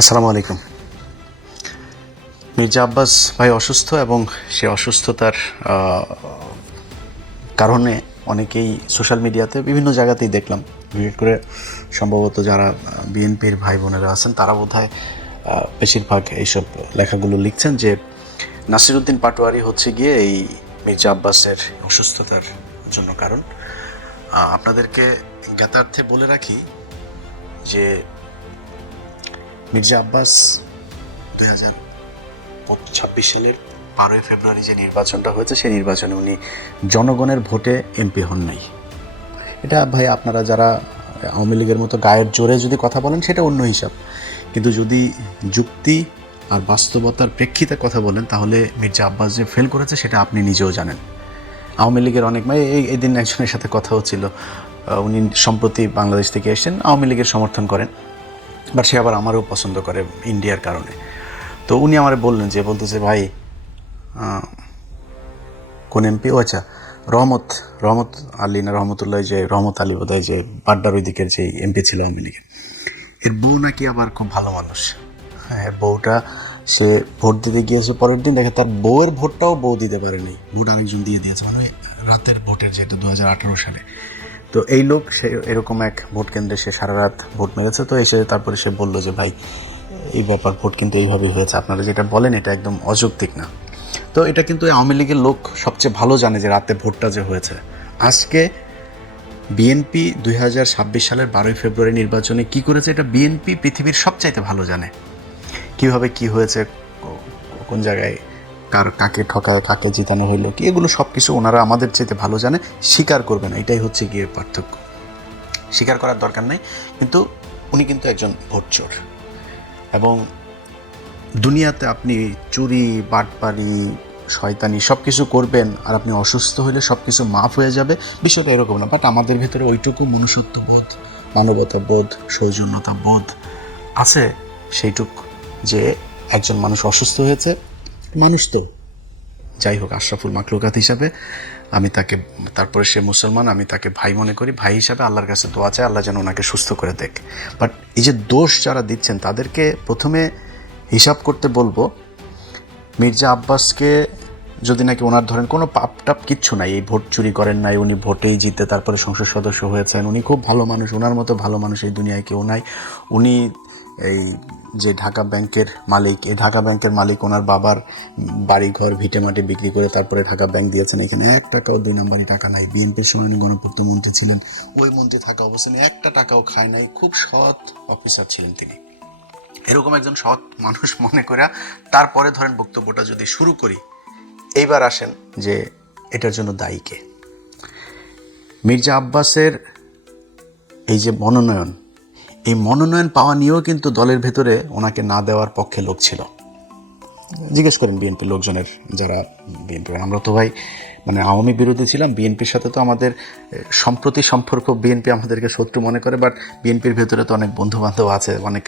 আসসালামু আলাইকুম। মির্জা আব্বাস ভাই অসুস্থ এবং সে অসুস্থতার কারণে অনেকেই সোশ্যাল মিডিয়াতে বিভিন্ন জায়গাতেই দেখলাম, বিশেষ করে সম্ভবত যারা বিএনপির ভাই বোনেরা আছেন তারা বোধহয় বেশিরভাগ এইসব লেখাগুলো লিখছেন যে নাসিরউদ্দিন পাটোয়ারি হচ্ছে গিয়ে এই মির্জা আব্বাসের অসুস্থতার জন্য কারণ। আপনাদেরকে জ্ঞাতার্থে বলে রাখি যে মির্জা আব্বাস 2026 সালের 12ই ফেব্রুয়ারি যে নির্বাচনটা হয়েছে সেই নির্বাচনে উনি জনগণের ভোটে এমপি হন নাই। এটা ভাই আপনারা যারা আওয়ামী লীগের মতো গায়ের জোরে যদি কথা বলেন সেটা অন্য হিসাব, কিন্তু যদি যুক্তি আর বাস্তবতার প্রেক্ষিতে কথা বলেন তাহলে মির্জা আব্বাস যে ফেল করেছে সেটা আপনি নিজেও জানেন। আওয়ামী লীগের অনেক এই দিন একজনের সাথে কথা হচ্ছিল, উনি সম্প্রতি বাংলাদেশ থেকে এসেছেন, আওয়ামী লীগের সমর্থন করেন, বাট সে আবার আমারও পছন্দ করে ইন্ডিয়ার কারণে। তো উনি আমার বললেন যে বলতেছে ভাই কোন এমপি, ও আচ্ছা রহমত রহমত আলী না রহমতুল্লাহ, যে রহমত আলী বোধহয়, যে বাড্ডার ওই দিকের যে এমপি ছিল আওয়ামী লীগের, এর বউ নাকি আবার খুব ভালো মানুষ। হ্যাঁ, এর বউটা সে ভোট দিতে গিয়েছে, পরের দিন দেখে তার বউয়ের ভোটটাও বউ দিতে পারেনি, ভোট আরেকজন দিয়ে দিয়েছে, মানে রাতের ভোটের, যেহেতু 2018 সালে। তো এই লোক সে এরকম এক ভোট কেন্দ্রে সে সারা রাত ভোট মেরেছে। তো এসে তারপরে সে বললো যে ভাই এই ব্যাপার, ভোট কিন্তু এইভাবেই হয়েছে, আপনারা যেটা বলেন এটা একদম অযৌক্তিক না। তো এটা কিন্তু আওয়ামী লীগের লোক সবচেয়ে ভালো জানে যে রাতে ভোটটা যে হয়েছে। আজকে বিএনপি 2026 সালের 12ই ফেব্রুয়ারি নির্বাচনে কি করেছে এটা বিএনপি পৃথিবীর সবচাইতে ভালো জানে, কিভাবে কি হয়েছে, কোন জায়গায় কাকে ঠকায়, কাকে জিতানো হইলো কি, এগুলো সব কিছু ওনারা আমাদের চাইতে ভালো জানে, স্বীকার করবে না, এটাই হচ্ছে গিয়ে পার্থক্য। স্বীকার করার দরকার নেই, কিন্তু উনি কিন্তু একজন ভোট চোর। এবং দুনিয়াতে আপনি চুরি, বাটপারি, শয়তানি সব কিছু করবেন আর আপনি অসুস্থ হলে সব কিছু মাফ হয়ে যাবে, বিষয়টা এরকম না। বাট আমাদের ভেতরে ওইটুকু মনুষ্যত্ববোধ, মানবতাবোধ, সৌজন্যতাবোধ আছে সেইটুক, যে একজন মানুষ অসুস্থ হয়েছে, মানুষ তো যাই হোক আশরাফুল মাখলুকাত হিসাবে আমি তাকে, তারপরে সে মুসলমান, আমি তাকে ভাই মনে করি, ভাই হিসাবে আল্লাহর কাছে দোয়া চাই আল্লাহ যেন ওনাকে সুস্থ করে দেখ। বাট এই যে দোষ যারা দিচ্ছেন তাদেরকে প্রথমে হিসাব করতে বলবো, মির্জা আব্বাসকে যদি নাকি ওনার ধরেন কোনো পাপ টাপ কিচ্ছু নাই, এই ভোট চুরি করেন নাই, উনি ভোটেই জিতে তারপরে সংসদ সদস্য হয়েছেন, উনি খুব ভালো মানুষ, ওনার মতো ভালো মানুষ এই দুনিয়ায় কেউ নাই। উনি এই যে ঢাকা ব্যাংকের মালিক, এই ঢাকা ব্যাংকের মালিক ওনার বাবার বাড়ি ঘর ভিটে মাটি বিক্রি করে তারপরে ঢাকা ব্যাংক দিয়েছেন, এখানে 1 টাকাও 2 নাম্বারি টাকা নাই। বিএনপির সময় উনি গণপূর্ত মন্ত্রী ছিলেন, ওই মন্ত্রী থাকা অবস্থায় 1 টাকাও খায় নাই, খুব সৎ অফিসার ছিলেন তিনি। এরকম একজন সৎ মানুষ মনে করে তারপরে ধরেন বক্তব্যটা যদি শুরু করি, এইবার আসেন যে এটার জন্য দায়ী কে। মির্জা আব্বাসের এই যে মনোনয়ন, এই মনোনয়ন পাওয়া নিয়েও কিন্তু দলের ভেতরে ওনাকে না দেওয়ার পক্ষে লোক ছিল। জিজ্ঞেস করেন বিএনপির লোকজনের, যারা বিএনপি, আমরা তো ভাই মানে আওয়ামী বিরোধী ছিলাম, বিএনপির সাথে তো আমাদের সম্প্রতি সম্পর্ক, বিএনপি আমাদেরকে শত্রু মনে করে, বাট বিএনপির ভেতরে তো অনেক বন্ধু বান্ধব আছে, অনেক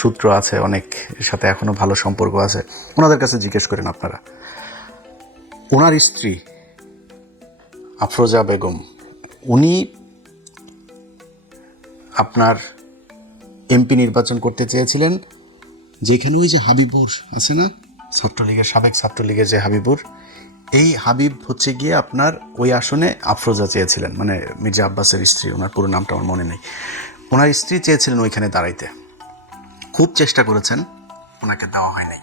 সূত্র আছে, অনেক সাথে এখনও ভালো সম্পর্ক আছে, ওনাদের কাছে জিজ্ঞেস করেন আপনারা। ওনার স্ত্রী আফরোজা বেগম, উনি আপনার এমপি নির্বাচন করতে চেয়েছিলেন, যেখানে ওই যে হাবিবুর আছে না, ছাত্রলীগের সাবেক ছাত্রলীগের যে হাবিবুর, এই হাবিব হচ্ছে গিয়ে আপনার ওই আসনে আফরোজা চেয়েছিলেন, মানে মির্জা আব্বাসের স্ত্রী, ওনার পুরো নামটা আমার মনে নেই, ওনার স্ত্রী চেয়েছিলেন ওইখানে দাঁড়াইতে, খুব চেষ্টা করেছেন, ওনাকে দেওয়া হয় নাই।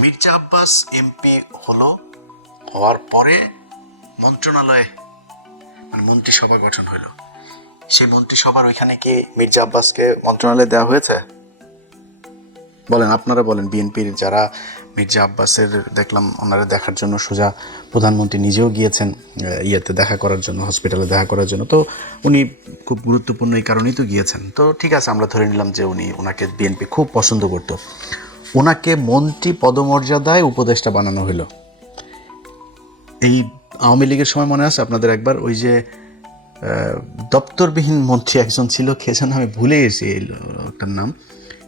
মির্জা আব্বাস এমপি হওয়ার পরে মন্ত্রণালয়ে মানে মন্ত্রিসভা গঠন হইল, সেই মন্ত্রিসভার ওইখানে কি মির্জা আব্বাসকে মন্ত্রণালয়ে দেওয়া হয়েছে? বলেন, আপনারা বলেন। বিএনপির যারা মির্জা আব্বাসের দেখলাম ওনারা দেখার জন্য সোজা প্রধানমন্ত্রী নিজেও গিয়েছেন ইয়েতে দেখা করার জন্য, হসপিটালে দেখা করার জন্য, তো উনি খুব গুরুত্বপূর্ণ এই কারণেই তো গিয়েছেন। তো ঠিক আছে, আমরা ধরে নিলাম যে ওনাকে বিএনপি খুব পছন্দ করত, ওনাকে মন্ত্রী পদমর্যাদায় উপদেষ্টা বানানো হলো। এই আওয়ামী লীগের সময় মনে আছে আপনাদের একবার ওই যে দপ্তরবিহীন মন্ত্রী একজন ছিল, কে যেন আমি ভুলে গেছি এই লোকটার নাম,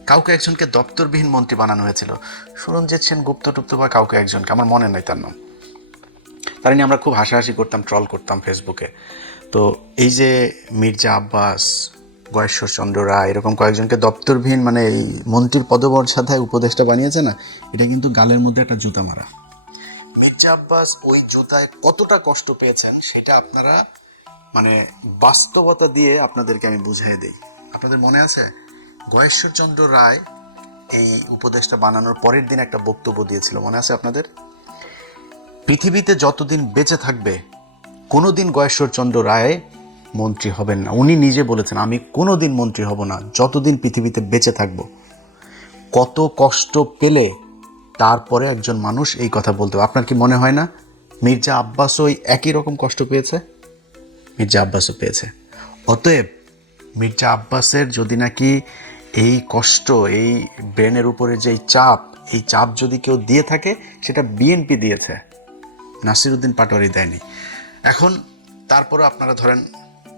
কাউকে একজনকে দপ্তরবিহীন মন্ত্রী বানানো হয়েছিল, সুরঞ্জিত সেন গুপ্ত টুপ্ত বা কাউকে একজনকে, আমার মনে নাই তার নাম। তার নিয়ে আমরা খুব হাসাহাসি করতাম, ট্রল করতাম ফেসবুকে। তো এই যে মির্জা আব্বাস গয়েশ্বরচন্দ্র রায় এরকম কয়েকজনকে দপ্তরবিহীন মানে এই মন্ত্রীর পদমর্যাদায় উপদেষ্টা বানিয়েছে না, এটা কিন্তু গালের মধ্যে একটা জুতা মারা। মির্জা আব্বাস ওই জুতায় কতটা কষ্ট পেয়েছেন সেটা আপনারা মানে বাস্তবতা দিয়ে আপনাদেরকে আমি বুঝিয়ে দিই। আপনাদের মনে আছে গয়েশ্বরচন্দ্র রায় এই উপদেশটা বানানোর পরের দিন একটা বক্তব্য দিয়েছিল, মনে আছে আপনাদের? পৃথিবীতে যতদিন বেঁচে থাকবে কোনোদিন গয়েশ্বরচন্দ্র রায় মন্ত্রী হবেন না। উনি নিজে বলেছেন আমি কোনোদিন মন্ত্রী হব না যতদিন পৃথিবীতে বেঁচে থাকব। কত কষ্ট পেলে তারপরে একজন মানুষ এই কথা বলতে। আপনার কি মনে হয় না মির্জা আব্বাসও একই রকম কষ্ট পেয়েছে? মির্জা আব্বাসও পেয়েছে। অতএব মির্জা আব্বাসের যদি নাকি এই কষ্ট, এই ব্রেনের উপরে যে এই চাপ যদি কেউ দিয়ে থাকে সেটা বিএনপি দিয়েছে, নাসিরউদ্দিন পাটোয়ারি দেয়নি। এখন তারপরে আপনারা ধরেন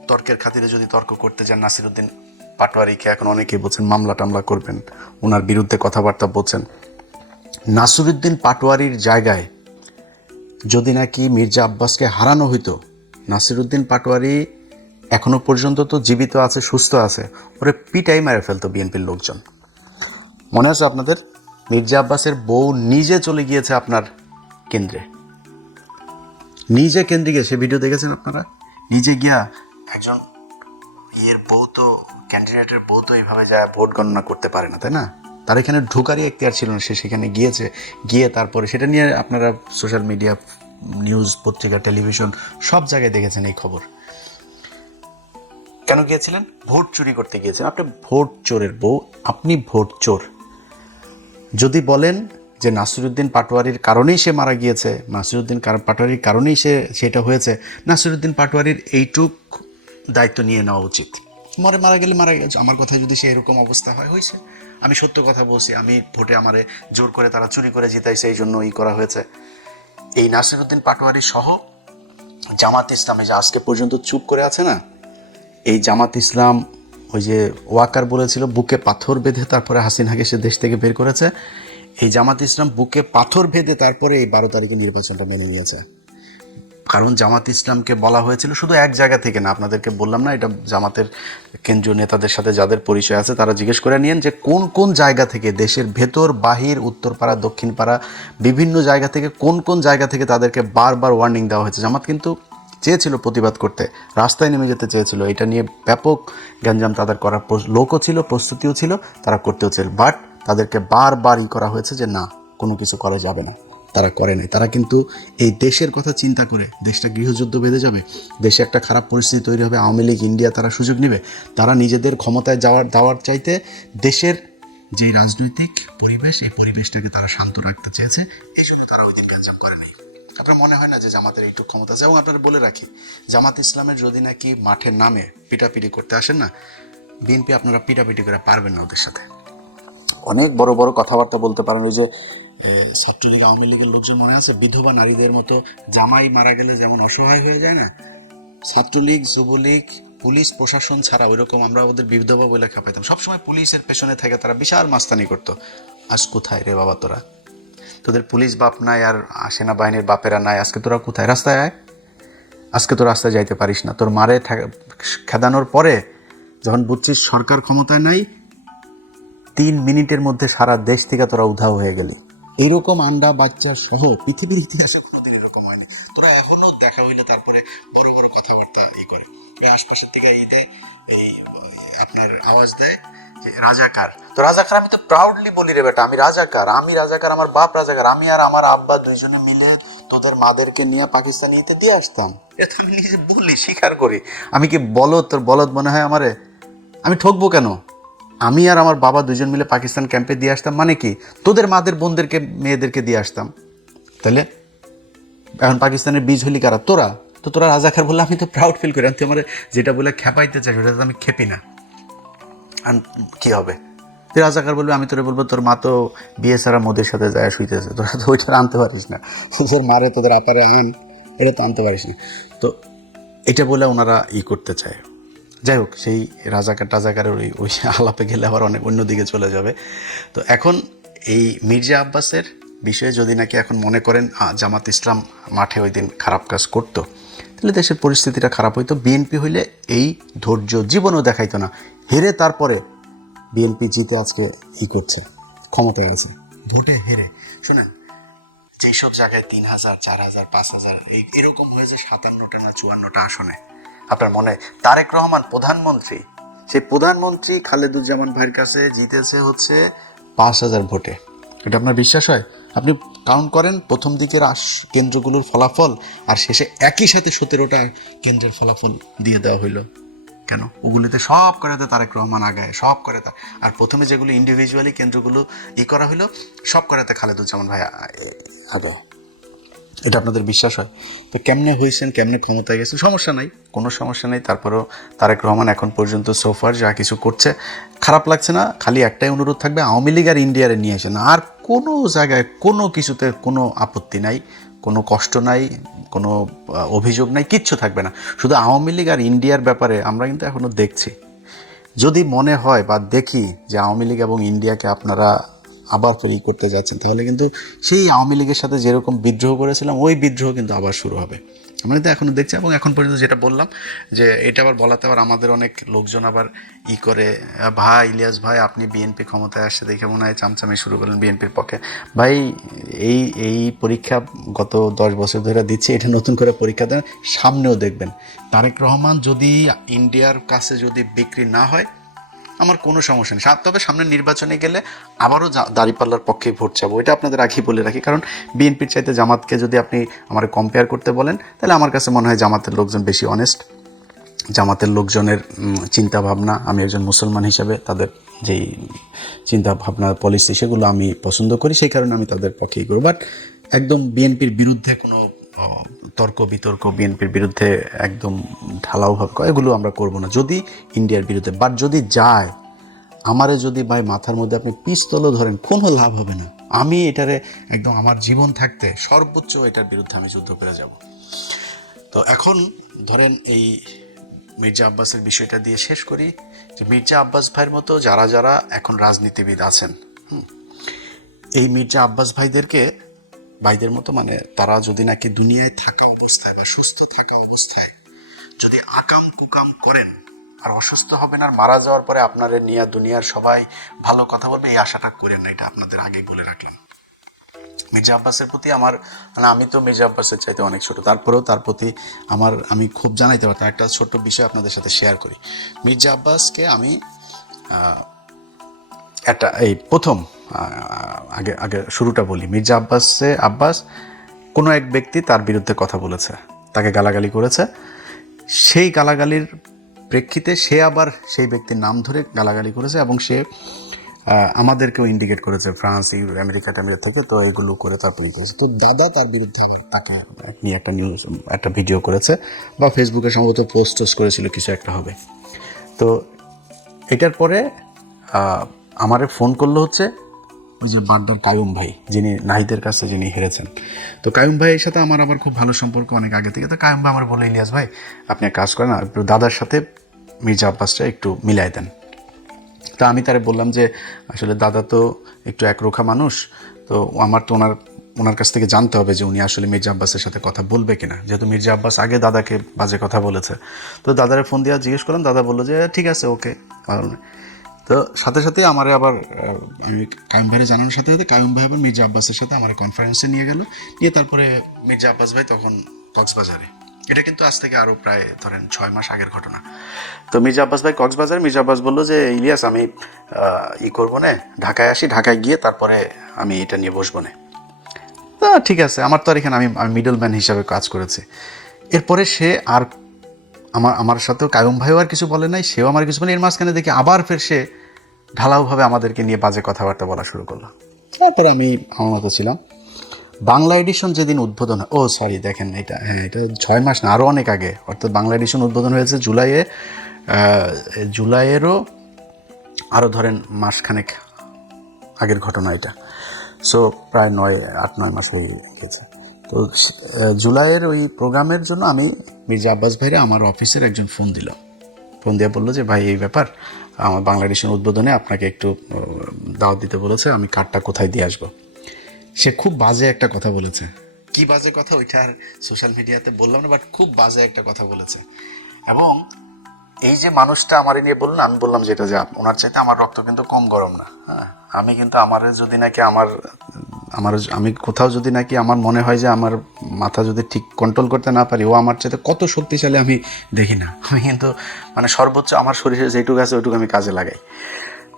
তর্কের খাতিরে যদি তর্ক করতে যান, নাসিরউদ্দিন পাটোয়ারিকে এখন অনেকেই বলছেন মামলা টামলা করবেন, ওনার বিরুদ্ধে কথাবার্তা বলছেন। নাসিরউদ্দিন পাটোয়ারির জায়গায় যদি নাকি মির্জা আব্বাসকে হারানো হইতো, নাসিরউদ্দিন পাটোয়ারি এখনো পর্যন্ত তো জীবিত আছে, সুস্থ আছে, ওরে পিটাই মেরে ফেলতো বিএনপির লোকজন। মনে আছে আপনাদের? মির্জা আব্বাসের বউ নিজে চলে গিয়েছে আপনার কেন্দ্রে, নিজে কেন্দ্রে গিয়ে, সে ভিডিও দেখেছেন আপনারা? নিজে গিয়া একজন বউ তো, ক্যান্ডিডেটের বউ তো এইভাবে যায় ভোট গণনা করতে পারে না, তাই না? তার এখানে ঢোকারই এখতিয়ার ছিল না, সে সেখানে গিয়েছে। গিয়ে তারপরে সেটা নিয়ে আপনারা সোশ্যাল মিডিয়া, নিউজ, পত্রিকা, টেলিভিশন সব জায়গায় দেখেছেন এই খবর। কেন গিয়েছিলেন? ভোট চুরি করতে গিয়েছেন। আপনি ভোট চোরের বউ, আপনি ভোট চোর। যদি বলেন যে নাসিরউদ্দিন পাটোয়ারির কারণেই সে মারা গিয়েছে, নাসিরউদ্দিন পাটোয়ারির কারণেই সেটা হয়েছে, নাসিরউদ্দিন পাটোয়ারির এইটুক দায়িত্ব নিয়ে নেওয়া উচিত। মারা গেলে মারা গেছে, আমার কথায় যদি সে এরকম অবস্থা হয়েছে, আমি সত্য কথা বলছি, আমি ভোটে আমারে জোর করে তারা চুরি করে জিতাইছে, এই জন্য করা হয়েছে। এই নাসিরউদ্দিন পাটোয়ারি সহ জামাত ইসলামে যে আজকে পর্যন্ত চুপ করে আছে না, এই জামাত ইসলাম ওই যে ওয়াকার বলেছিল বুকে পাথর বেঁধে তারপরে হাসিনাকে সে দেশ থেকে বের করেছে, এই জামাত ইসলাম বুকে পাথর বেঁধে তারপরে এই 12 তারিখে নির্বাচনটা মেনে নিয়েছে। কারণ জামাত ইসলামকে বলা হয়েছিল শুধু এক জায়গা থেকে না, আপনাদেরকে বললাম না, এটা জামাতের কেন্দ্রীয় নেতাদের সাথে যাদের পরিচয় আছে তারা জিজ্ঞেস করে নিয়েন যে কোন কোন জায়গা থেকে, দেশের ভেতর বাহির, উত্তরপাড়া দক্ষিণপাড়া বিভিন্ন জায়গা থেকে, কোন কোন জায়গা থেকে তাদেরকে বারবার ওয়ার্নিং দেওয়া হয়েছে। জামাত কিন্তু চেয়েছিল প্রতিবাদ করতে, রাস্তায় নেমে যেতে চেয়েছিল, এটা নিয়ে ব্যাপক গ্যাঞ্জাম তাদের করার লোকও ছিল, প্রস্তুতিও ছিল, তারা করতেও ছিল, বাট তাদেরকে বারবার করা হয়েছে যে না, কোনো কিছু করা যাবে না। তারা করে নাই। তারা কিন্তু এই দেশের কথা চিন্তা করে, দেশটা গৃহযুদ্ধ বেঁধে যাবে, দেশে একটা খারাপ পরিস্থিতি তৈরি হবে, আওয়ামী লীগ, ইন্ডিয়া তারা সুযোগ নেবে, তারা নিজেদের ক্ষমতায় দেওয়ার চাইতে দেশের যে রাজনৈতিক পরিবেশ, এই পরিবেশটাকে তারা শান্ত রাখতে চেয়েছে, এই জন্য তারা ওই দিন গ্যাঞ্জাম করে নাই। আপনার মনে হয় না যে জামাতের এইটুকু ক্ষমতা আছে? এবং আপনারা বলে রাখি, জামাত ইসলামের যদি নাকি মাঠের নামে পিটাপিটি করতে আসেন না, বিএনপি আপনারা পিটাপিটি করে পারবেন না ওদের সাথে। অনেক বড় বড় কথাবার্তা বলতে পারেন। ওই যে ছাত্রলীগ, আওয়ামী লীগের লোকজন মনে আছে বিধবা নারীদের মতো জামাই মারা গেলে যেমন অসহায় হয়ে যায় না, ছাত্রলীগ, যুবলীগ, পুলিশ প্রশাসন ছাড়া ওইরকম আমরা ওদের বিধবা বলে খেপাইতাম, সবসময় পুলিশের পেছনে থেকে তারা বিশাল মাস্তানি করতো। আজ কোথায় রে বাবা তোরা? তোদের পুলিশ বাপ নাই আর সেনাবাহিনীর বাপেরা নাই, আজকে তোরা কোথায়? রাস্তায় আয়। আজকে তো রাস্তায় যাইতে পারিস না, তোর মারে খেদানোর পরে যখন বুঝছিস সরকার ক্ষমতায় নাই, 3 মিনিটের মধ্যে সারা দেশ থেকে তোরা উধাও হয়ে গেলি। এইরকম আন্ডা বাচ্চা সহ পৃথিবীর ইতিহাসে কোনোদিন এরকম হয়নি। তোরা এখনো দেখা হইলে তারপরে বড় বড় কথাবার্তা করে, আশপাশের থেকে দেয়, এই আপনার আওয়াজ দেয় যে রাজাকার। তো রাজাকার আমি তো প্রাউডলি বলি রে বেটা, আমি রাজাকার, আমার বাপ রাজাকার, আমি আর আমার আব্বা দুইজনে মিলে তোদের মাদেরকে নিয়ে পাকিস্তানিতে দিয়ে আসতাম। এটা আমি নিজে বলি, স্বীকার করি। আমি কি বলদ? তোর বলদ মনে হয় আমারে? আমি ঠকবো কেন? আমি আর আমার বাবা দুজন মিলে পাকিস্তান ক্যাম্পে দিয়ে আসতাম, মানে কি তোদের মাদের বোনদেরকে মেয়েদেরকে দিয়ে আসতাম। তাহলে এখন পাকিস্তানের বীজ হলি কারা? তোরা। তো তোরা রাজাকার বললে আমি তো প্রাউড ফিল করি। তুই আমার যেটা বলে খেপাইতে চাই সেটা তো আমি খেপি না। আর কী হবে? তুই রাজাকার বলবি, আমি তোরে বলবো তোর মা তো বিয়ে ছাড়া মোদের সাথে যায় শুইতেছে, তোরা তো ওইটা আনতে পারিস না, তোর মারে তোদের আপারে আন, এটা তো আনতে পারিস না। তো এটা বলে ওনারা করতে চায়। যাই হোক, সেই রাজাকারের ওই আলাপে গেলে আবার অনেক অন্যদিকে চলে যাবে। তো এখন এই মির্জা আব্বাসের বিষয়ে যদি নাকি এখন মনে করেন জামাত ইসলাম মাঠে ওই দিন খারাপ কাজ করতো, তাহলে দেশের পরিস্থিতিটা খারাপ হইতো। বিএনপি হইলে এই ধৈর্য জীবনও দেখাইতো না। হেরে তারপরে বিএনপি জিতে আজকে করছে, ক্ষমতায় আছে, ভোটে হেরে। শোনেন, যেই সব জায়গায় 3,000, 4,000, 5,000 এরকম হয়েছে 57টা না 54টা আসনে, আপনার মনে তারেক রহমান প্রধানমন্ত্রী, সেই প্রধানমন্ত্রী খালেদুজ্জামান ভাইয়ের কাছে জিতেছে হচ্ছে 5,000 ভোটে। এটা আপনার বিশ্বাস হয়? আপনি কাউন্ট করেন প্রথম দিকের কেন্দ্রগুলোর ফলাফল আর শেষে একই সাথে 17টা কেন্দ্রের ফলাফল দিয়ে দেওয়া হইলো। কেন? ওগুলিতে সব করাতে তারেক রহমান আগায়, সব করে আর প্রথমে যেগুলো ইন্ডিভিজুয়ালি কেন্দ্রগুলো করা হইলো সব করাতে খালেদুজ্জামান ভাই আগায়। এটা আপনাদের বিশ্বাস হয়? তো কেমনে হয়েছেন, কেমনে ক্ষমতায় গেছেন, সমস্যা নাই, কোনো সমস্যা নেই। তারপরেও তারেক রহমান এখন পর্যন্ত সোফার যা কিছু করছে খারাপ লাগছে না। খালি একটাই অনুরোধ থাকবে, আওয়ামী লীগ আর ইন্ডিয়ারে নিয়ে আসেন। আর কোনো জায়গায় কোনো কিছুতে কোনো আপত্তি নাই, কোনো কষ্ট নাই, কোনো অভিযোগ নাই, কিচ্ছু থাকবে না। শুধু আওয়ামী লীগ আর ইন্ডিয়ার ব্যাপারে আমরা কিন্তু এখনও দেখছি, যদি মনে হয় বা দেখি যে আওয়ামী লীগ এবং ইন্ডিয়াকে আপনারা আবার তৈরি করতে যাচ্ছেন, তাহলে কিন্তু সেই আওয়ামী লীগের সাথে যেরকম বিদ্রোহ করেছিলাম ওই বিদ্রোহ কিন্তু আবার শুরু হবে। আমরা কিন্তু এখনও দেখছি। এবং এখন পর্যন্ত যেটা বললাম যে এটা আবার বলাতে আবার আমাদের অনেক লোকজন আবার করে, ভাই ইলিয়াস ভাই আপনি বিএনপি ক্ষমতায় আসছে দেখে মনে হয় চামচামি শুরু করলেন বিএনপির পক্ষে। ভাই এই এই পরীক্ষা গত 10 বছর ধরে দিচ্ছে, এটা নতুন করে পরীক্ষা দেন, সামনেও দেখবেন তারেক রহমান যদি ইন্ডিয়ার কাছে যদি বিক্রি না হয় আমার কোনো সমস্যা নেই। তবে সামনে নির্বাচনে গেলে আবারও দাঁড়িপাল্লার পক্ষেই ভোট চাবো, এটা আপনাদের আগেই বলে রাখি। কারণ বিএনপির চাইতে জামাতকে যদি আপনি আমার কম্পেয়ার করতে বলেন, তাহলে আমার কাছে মনে হয় জামাতের লোকজন বেশি অনেস্ট। জামাতের লোকজনের চিন্তা ভাবনা, আমি একজন মুসলমান হিসাবে তাদের যেই চিন্তা ভাবনা পলিসি সেগুলো আমি পছন্দ করি, সেই কারণে আমি তাদের পক্ষেই করব। বাট একদম বিএনপির বিরুদ্ধে কোনো তর্ক বিতর্ক, বিএনপির বিরুদ্ধে একদম ঢালাওভাবে এগুলো আমরা করব না যদি ইন্ডিয়ার বিরুদ্ধে। বাট যদি যায়, আমারে যদি ভাই মাথার মধ্যে আপনি পিস্তলও ধরেন, কোনো লাভ হবে না। আমি এটারে একদম আমার জীবন থাকতে সর্বোচ্চ এটার বিরুদ্ধে আমি যুদ্ধ করে যাব। তো এখন ধরেন এই মির্জা আব্বাসের বিষয়টা দিয়ে শেষ করি, যে মির্জা আব্বাস ভাইয়ের মতো যারা যারা এখন রাজনীতিবিদ আছেন, এই মির্জা আব্বাস ভাইদের মতো মানে তারা যদি নাকি দুনিয়ায় থাকা অবস্থায় বা সুস্থ থাকা অবস্থায় যদি আকাম কুকাম করেন আর অসুস্থ হবেন আর মারা যাওয়ার পরে আপনারা নিয়ে দুনিয়ার সবাই ভালো কথা বলবে, এই আশাটা করেন না। এটা আপনাদের আগেই বলে রাখলাম। মির্জা আব্বাসের প্রতি আমার মানে আমি তো মির্জা আব্বাসের চাইতে অনেক ছোট, তারপরেও তার প্রতি আমি খুব জানাইতে পারতাম। একটা ছোট্ট বিষয় আপনাদের সাথে শেয়ার করি। মির্জা আব্বাসকে আমি একটা এই প্রথম আগে আগে শুরুটা বলি। মির্জা আব্বাস কোনো এক ব্যক্তি তার বিরুদ্ধে কথা বলেছে, তাকে গালাগালি করেছে। সেই গালাগালির প্রেক্ষিতে সে আবার সেই ব্যক্তির নাম ধরে গালাগালি করেছে এবং সে আমাদেরকেও ইন্ডিকেট করেছে ফ্রান্স, আমেরিকা থেকে। তো এগুলো করে তারপরে করেছে। তো দাদা তার বিরুদ্ধে তাকে নিয়ে একটা একটা ভিডিও করেছে বা ফেসবুকে সম্ভবত পোস্ট করেছিল, কিছু একটা হবে। তো এটার পরে আমারে ফোন করলো হচ্ছে ওই যে বাড্ডার কায়ুম ভাই, যিনি নাহিদের কাছে যিনি হেরেছেন। তো কায়ুম ভাইয়ের সাথে আমার আবার খুব ভালো সম্পর্ক অনেক আগে থেকে। তো কায়ুম ভাই আমার বলে, ইলিয়াস ভাই আপনি এক কাজ করেন না, একটু দাদার সাথে মির্জা আব্বাসটা একটু মিলাই দেন। তা আমি তারে বললাম যে আসলে দাদা তো একটু একরোখা মানুষ, তো আমার তো ওনার কাছ থেকে জানতে হবে যে উনি আসলে মির্জা আব্বাসের সাথে কথা বলবে কিনা, যেহেতু মির্জা আব্বাস আগে দাদাকে বাজে কথা বলেছে। তো দাদারে ফোন দিয়ে জিজ্ঞেস করলাম, দাদা বললো যে ঠিক আছে, ওকে। তো সাথে সাথে আমার আবার আমি কায়ুম ভাইয়ের জানানোর সাথে সাথে কায়ুম ভাই আবার মির্জা আব্বাসের সাথে আমার কনফারেন্সে নিয়ে গেল, নিয়ে তারপরে মির্জা আব্বাস ভাই তখন কক্সবাজারে। এটা কিন্তু আজ থেকে আরও প্রায় ধরেন 6 মাস আগের ঘটনা। তো মির্জা আব্বাস ভাই কক্সবাজার, মির্জা আব্বাস বললো যে ইলিয়াস আমি করবো না, ঢাকায় আসি, ঢাকায় গিয়ে তারপরে আমি এটা নিয়ে বসবো না। তা ঠিক আছে, আমার তো আর এখানে আমি মিডল ম্যান হিসাবে কাজ করেছি। এরপরে সে আর আমার সাথেও কায়ুম ভাইও আর কিছু বলে নাই, সেও আমার কিছু বলে। এর মাঝখানে দেখি আবার ফের সে ঢালাওভাবে আমাদেরকে নিয়ে বাজে কথাবার্তা বলা শুরু করলো। তারপরে আমি আমার মতো ছিলাম। বাংলা এডিশন যেদিন উদ্বোধন হয়, সরি দেখেন এটা, এটা 6 মাস না, আরও অনেক আগে, অর্থাৎ বাংলা এডিশন উদ্বোধন হয়েছে জুলাইয়েরও আরও ধরেন মাসখানেক আগের ঘটনা এটা। সো প্রায় 8-9 মাস হয়ে গেছে। তো জুলাইয়ের ওই প্রোগ্রামের জন্য আমি মির্জা আব্বাস ভাইরে আমার অফিসের একজন ফোন দিয়ে বললো যে ভাই এই ব্যাপার, আমার বাংলা এডিশন উদ্বোধনে আপনাকে একটু দাওয়াত দিতে বলেছে, আমি কার্ডটা কোথায় দিয়ে আসবো। সে খুব বাজে একটা কথা বলেছে। কি বাজে কথা ওইটা আর সোশ্যাল মিডিয়াতে বললাম না, বাট খুব বাজে একটা কথা বলেছে। এবং এই যে মানুষটা আমার নিয়ে বললেন, আমি বললাম যেটা যে ওনার চাইতে আমার রক্ত কিন্তু কম গরম না। হ্যাঁ, আমি কিন্তু আমার যদি নাকি আমার আমি কোথাও যদি নাকি আমার মনে হয় যে আমার মাথা যদি ঠিক কন্ট্রোল করতে না পারি, ও আমার চাইতে কত শক্তিশালী আমি দেখি না। আমি কিন্তু মানে সর্বোচ্চ আমার শরীরে যেটুকু আছে ওইটুকু আমি কাজে লাগাই।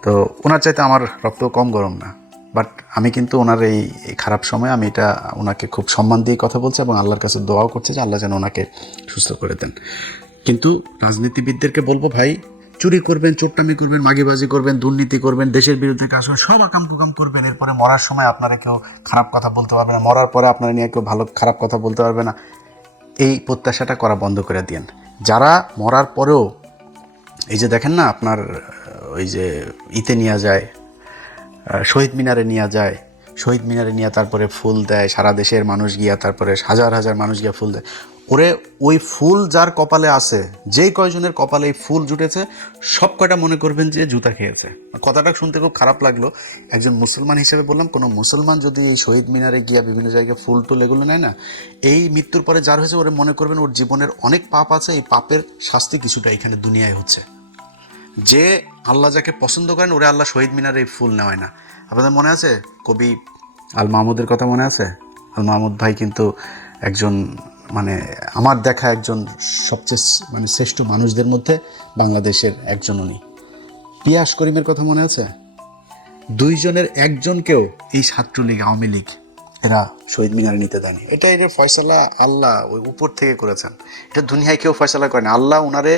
তো ওনার চাইতে আমার রক্ত কম গরম না, বাট আমি কিন্তু ওনার এই খারাপ সময় আমি এটা ওনাকে খুব সম্মান দিয়ে কথা বলছি এবং আল্লাহর কাছে দোয়াও করছে যে আল্লাহ যেন ওনাকে সুস্থ করে দেন। কিন্তু রাজনীতিবিদদেরকে বলবো, ভাই, চুরি করবেন, চোট্টামি করবেন, মাগিবাজি করবেন, দুর্নীতি করবেন, দেশের বিরুদ্ধে কাজ করবেন, সব আকাম কুকাম করবেন, এরপরে মরার সময় আপনারা কেউ খারাপ কথা বলতে পারবে না, মরার পরে আপনারা নিয়ে কেউ ভালো খারাপ কথা বলতে পারবে না। এই প্রত্যাশাটা করা বন্ধ করে দিন। যারা মরার পরেও এই যে দেখেন না আপনার ওই যে ইতে নিয়ে যায়, শহীদ মিনারে নিয়ে যায়, শহীদ মিনারে নিয়ে তারপরে ফুল দেয়, সারা দেশের মানুষ গিয়া, তারপরে হাজার হাজার মানুষ গিয়া ফুল দেয়। ওরে ওই ফুল যার কপালে আছে, যেই কয়জনের কপালে এই ফুল জুটেছে, সব কয়টা মনে করবেন যে জুতা খেয়েছে। কথাটা শুনতে খুব খারাপ লাগলো, একজন মুসলমান হিসেবে বললাম, কোনো মুসলমান যদি এই শহীদ মিনারে গিয়া বিভিন্ন জায়গায় ফুল টুল এগুলো নেয় না, এই মৃত্যুর পরে যার হয়েছে ওরে মনে করবেন ওর জীবনের অনেক পাপ আছে, এই পাপের শাস্তি কিছুটা এখানে দুনিয়ায় হচ্ছে। যে আল্লাহ যাকে পছন্দ করেন ওরে আল্লাহ শহীদ মিনারে এই ফুল নেওয়ায় না। আপনাদের মনে আছে কবি আল মাহমুদের কথা মনে আছে? আল মাহমুদ ভাই কিন্তু একজন মানে আমার দেখা একজন সবচেয়ে মানে শ্রেষ্ঠ মানুষদের মধ্যে বাংলাদেশের একজন উনি। পিয়াস করিমের কথা মনে আছে? দুইজনের একজনকেও এই ছাত্রলীগ, আওয়ামী লীগ এরা শহীদ মিনারে নিতে দেয়নি। এটা এর ফয়সালা আল্লাহ ওই উপর থেকে করেছেন, এটা দুনিয়ায় কেউ ফয়সালা করে না। আল্লাহ ওনারে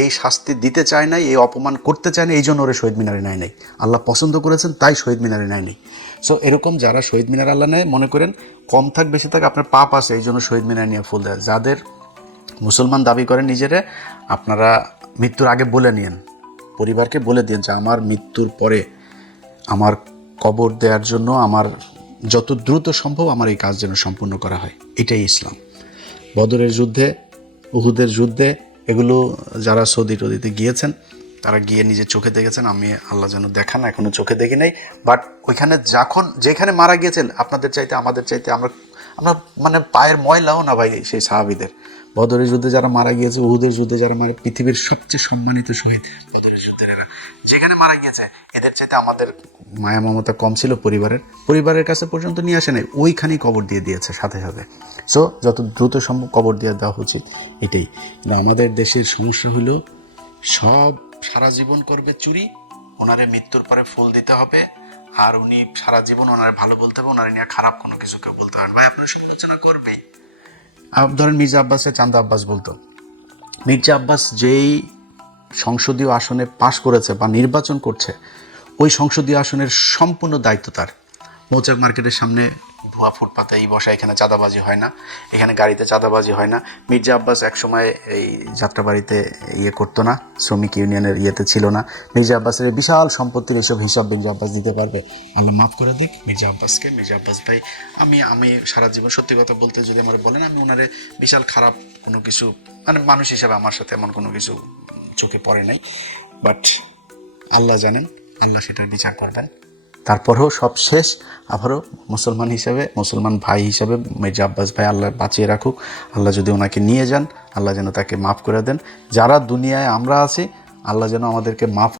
এই শাস্তি দিতে চায় নাই, এই অপমান করতে চায় না, এই জন্য ওরে শহীদ মিনারে নেয় নাই। আল্লাহ পছন্দ করেছেন তাই শহীদ মিনারে নেয় নাই। সো এরকম যারা শহীদ মিনার আল্লাহ নেয়, মনে করেন কম থাক বেশি থাক আপনার পাপ আছে, এই জন্য শহীদ মিনার নিয়ে ফুল দেয়। যাদের মুসলমান দাবি করেন নিজেরা, আপনারা মৃত্যুর আগে বলে নিন, পরিবারকে বলে দিন যে আমার মৃত্যুর পরে আমার কবর দেওয়ার জন্য আমার যত দ্রুত সম্ভব আমার এই কাজ যেন সম্পূর্ণ করা হয়। এটাই ইসলাম। বদরের যুদ্ধে, উহুদের যুদ্ধে, এগুলো যারা সৌদি টদিতে গিয়েছেন তারা গিয়ে নিজের চোখে দেখেছেন। আমি আল্লাহ যেন দেখান, এখনও চোখে দেখি নাই, বাট ওইখানে যেখানে মারা গিয়েছেন আপনাদের চাইতে আমাদের চাইতে আমরা মানে পায়ের ময়লাও না ভাই সেই সাহাবীদের। বদরের যুদ্ধে যারা মারা গিয়েছে, উহুদের যুদ্ধে যারা মারা, পৃথিবীর সবচেয়ে সম্মানিত শহীদ বদরের যুদ্ধের এরা যেখানে মারা গিয়েছে, এদের চাইতে আমাদের মায়া মমতা কম ছিল পরিবারের কাছে পর্যন্ত নিয়ে আসে নাই, ওইখানেই কবর দিয়ে দিয়েছে সাথে সাথে। সো যত দ্রুত সম্ভব কবর দিয়ে দেওয়া উচিত, এটাই। আমাদের দেশের সমস্যা হলো সব সারা জীবন করবে চুরি, ওনারে মৃত্যুর পরে ফুল দিতে হবে, আর উনি সারা জীবন ওনারে ভালো বলতে হবে, ওনারে নিয়ে খারাপ কোনো কিছু কেউ বলতে পারেন। ভাই আপনার সমালোচনা করবেই। ধরেন মির্জা আব্বাসের চান্দা আব্বাস বলতো, মির্জা আব্বাস যেই সংসদীয় আসনে পাশ করেছে বা নির্বাচন করছে, ওই সংসদীয় আসনের সম্পূর্ণ দায়িত্ব তার। মৌচাক মার্কেটের সামনে ভুয়া ফুটপাতে এই বসা, এখানে চাঁদাবাজি হয় না, এখানে গাড়িতে চাঁদাবাজি হয় না। মির্জা আব্বাস একসময় এই যাত্রাবাড়িতে করতো না, শ্রমিক ইউনিয়নের ইয়েতে ছিল না। মির্জা আব্বাসের বিশাল সম্পত্তির এইসব হিসাব মির্জা আব্বাস দিতে পারবে। আল্লাহ মাফ করে দিক মির্জা আব্বাসকে। মির্জা আব্বাস ভাই, আমি সারা জীবন সত্যি কথা বলতে যদি আমার বলেন, আমি ওনারে বিশাল খারাপ কোনো কিছু মানে মানুষ হিসাবে আমার সাথে এমন কোনো কিছু চোখে পড়ে নাই, বাট আল্লাহ জানেন, আল্লাহ সেটার বিচার করবেন। তারপরেও সব শেষ আবারও মুসলমান হিসাবে, মুসলমান ভাই হিসাবে মির্জা আব্বাস ভাই আল্লাহ বাঁচিয়ে রাখুক। আল্লাহ যদি ওনাকে নিয়ে যান, আল্লাহ যেন তাকে মাফ করে দেন। যারা দুনিয়ায় আমরা আছি, আল্লাহ যেন আমাদেরকে মাফ